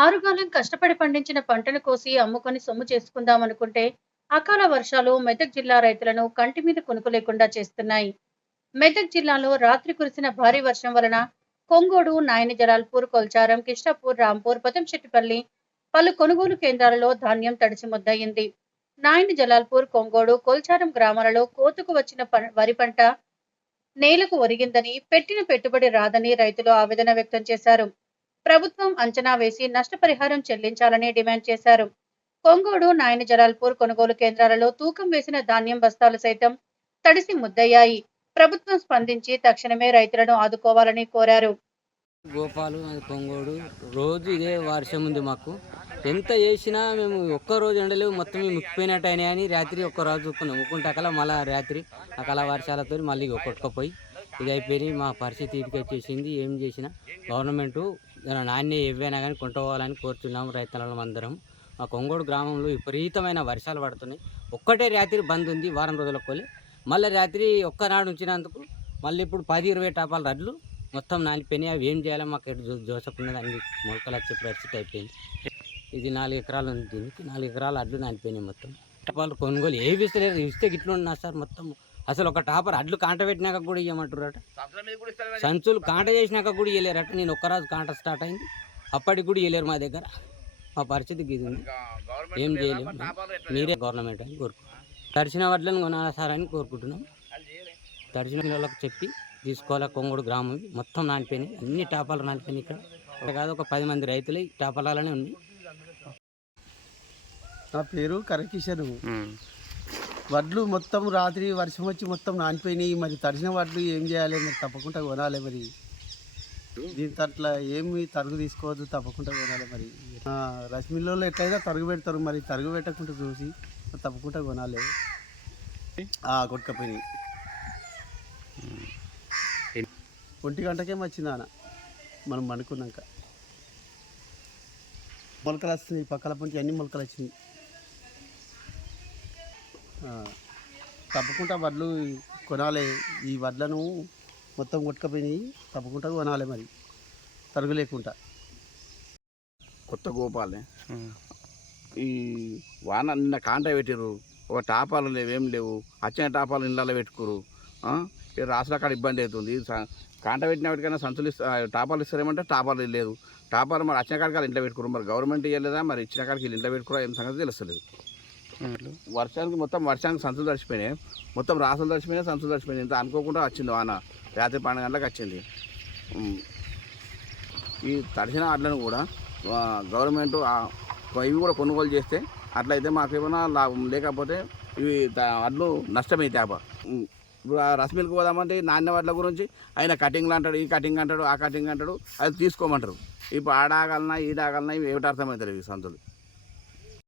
ఆరుగాలం కష్టపడి పండించిన పంటను కోసి అమ్ముకొని సొమ్ము చేసుకుందామనుకుంటే అకాల వర్షాలు మెదక్ జిల్లా రైతులను కంటి మీద కొనుకు లేకుండా చేస్తున్నాయి. మెదక్ జిల్లాలో రాత్రి కురిసిన భారీ వర్షం వలన కొంగోడు నాయని జలాల్పూర్ కొల్చారం కిష్టాపూర్ రాంపూర్ పతంశెట్టిపల్లి పలు కొనుగోలు కేంద్రాలలో ధాన్యం తడిసి ముద్దయింది. నాయని జలాల్పూర్ కొంగోడు కొల్చారం గ్రామాలలో కోతకు వచ్చిన ప- వరి పంట నేలకు ఒరిగిందని పెట్టిన పెట్టుబడి రాదని రైతులు ఆవేదన వ్యక్తం చేశారు. ప్రభుత్వం అంచనా వేసి నష్టపరిహారం చెల్లించాలని డిమాండ్ చేశారు. కొంగోడు నాయని జలాల్పూర్ కొనుగోలు కేంద్రాలలో తూకం వేసిన ధాన్యం బస్తాలు సైతం తడిసి ముద్దయ్యాయి. ప్రభుత్వం స్పందించి తక్షణమే రైతులను ఆదుకోవాలని కోరారు. గోపాలు కొంగోడు. రోజు ఇదే వర్షం ఉంది మాకు. ఎంత చేసినా మేము ఒక్క రోజు ఎండలేవు మొత్తం ముక్కిపోయినట్టు అయినాయి అని రాత్రి ఒక్క రోజు చూసుకున్నాం ముక్కుంటాకలా మళ్ళీ రాత్రి అకలా వర్షాలతో మళ్ళీ ఇగో కొట్టుకుపోయి ఇది అయిపోయి మా పరిస్థితి ఇటుకి ఏం చేసినా గవర్నమెంట్ నాణ్య ఇవ్వైనా కానీ కొంటపోవాలని కోరుతున్నాం రైతులం అందరం. మా కొంగోడు గ్రామంలో విపరీతమైన వర్షాలు పడుతున్నాయి. ఒక్కటే రాత్రి బంద్ ఉంది వారం రోజుల కొలి. మళ్ళీ రాత్రి ఒక్కనాడు ఉంచినందుకు మళ్ళీ ఇప్పుడు పది ఇరవై టాపాల రడ్లు మొత్తం నానిపోయినాయి. అవి ఏం చేయాలో మాకు ఎటు జో- అన్ని మొలకలు వచ్చే పరిస్థితి అయిపోయింది. ఇది నాలుగు ఎకరాలు ఉంది దీనికి నాలుగు ఎకరాలు అడ్లు నానిపోయినాయి మొత్తం. టాపాలు కొనుగోలు ఏవి ఇస్తలేరు ఇస్తే గిట్లు ఉన్నా సార్ మొత్తం అసలు ఒక టాపర్ అడ్లు కాంట పెట్టినాక కూడా ఇవ్వమంటారట సంచులు కాంట చేసినాక కూడా ఇవ్వలేరట నేను ఒక్కరాజు కాంట స్టార్ట్ అయింది. అప్పటికి కూడా ఇవ్వలేరు మా దగ్గర. మా పరిస్థితి ఇది ఉంది. ఏం చేయలేము మీరే గవర్నమెంట్ అని కోరుకుంటున్నాం తడిసిన వడ్లను కొనాలి సార్ అని కోరుకుంటున్నాం. తడిచిన వాళ్ళకి చెప్పి తీసుకోవాలి కొంగుడు గ్రామం మొత్తం నానిపోయినాయి. అన్ని టాపాలు నానిపోయినాయి ఇక్కడ. ఇక్కడ కాదు ఒక పది మంది రైతులు ఈ టాపాలనే ఉన్నాయి. నా పేరు కరకిషన్. వడ్లు మొత్తం రాత్రి వర్షం వచ్చి మొత్తం నానిపోయినాయి. మరి తడిసిన వడ్లు ఏం చేయాలి? మరి తప్పకుండా కొనాలి మరి. దీని అట్లా ఏమి తరుగు తీసుకోవద్దు తప్పకుండా కొనాలి మరి. రశ్మిలో ఎట్లయితే తరుగు పెడతారు మరి తరుగు పెట్టకుండా చూసి తప్పకుండా కొనాలి. ఆ, కొట్టుకపోయినాయి. ఒంటి గంటకే వచ్చింది ఆన మనం పండుకున్నాక. మొలకలు వస్తున్నాయి పక్కల పంచి అన్ని మొలకలు వచ్చినాయి. తప్పకుండా వడ్లు కొనాలి. ఈ వడ్లను మొత్తం కొట్టుకపోయినాయి తప్పకుండా కొనాలి మరి. తరుగు లేకుండా. కొత్త గోపాలే. ఈ వాన నిన్న కాంట పెట్టిర్రు. ఒక టాపాలు లేవు ఏం లేవు. వచ్చిన టాపాలు ఇళ్ళల్లో పెట్టుకురు రాసుల కాడ ఇబ్బంది అవుతుంది. కాంట పెట్టినప్పటికైనా సంచులు ఇస్తా టాపాలు ఇస్తారేమంటే టాపాలు లేదు. టాపాలు మరి వచ్చిన కాడికి ఇంట్లో పెట్టుకురు మరి గవర్నమెంట్ ఇవ్వలేదా మరి ఇచ్చిన కాడికి వీళ్ళు ఇంట్లో పెట్టుకురా? ఏం సంగతి తెలుస్తలేదు. వర్షానికి మొత్తం వర్షానికి సంచులు తడిచిపోయినాయి. మొత్తం రాసులు తడిచిపోయినాయి సంచులు తడిచిపోయినాయి. ఇంత అనుకోకుండా వచ్చింది వాన. రాత్రి పన్నెండు గంటలకు వచ్చింది. ఈ తడిసిన ఆటలను కూడా గవర్నమెంట్ ఇవి కూడా కొనుగోలు చేస్తే అట్లయితే మాకు ఏమైనా లాభం. లేకపోతే ఇవి అడ్లు వడ్లు నష్టమే తేప ఇప్పుడు ఆ రసమిల్కి పోదామంటే నాణ్య వడ్ల గురించి ఆయన కటింగ్లు అంటాడు ఈ కటింగ్ అంటాడు ఆ కటింగ్ అంటాడు అది తీసుకోమంటారు. ఇప్పుడు ఆడాగలనా ఈడాగలనా ఇవి ఏమిటి అర్థమవుతారు ఈ సంతులు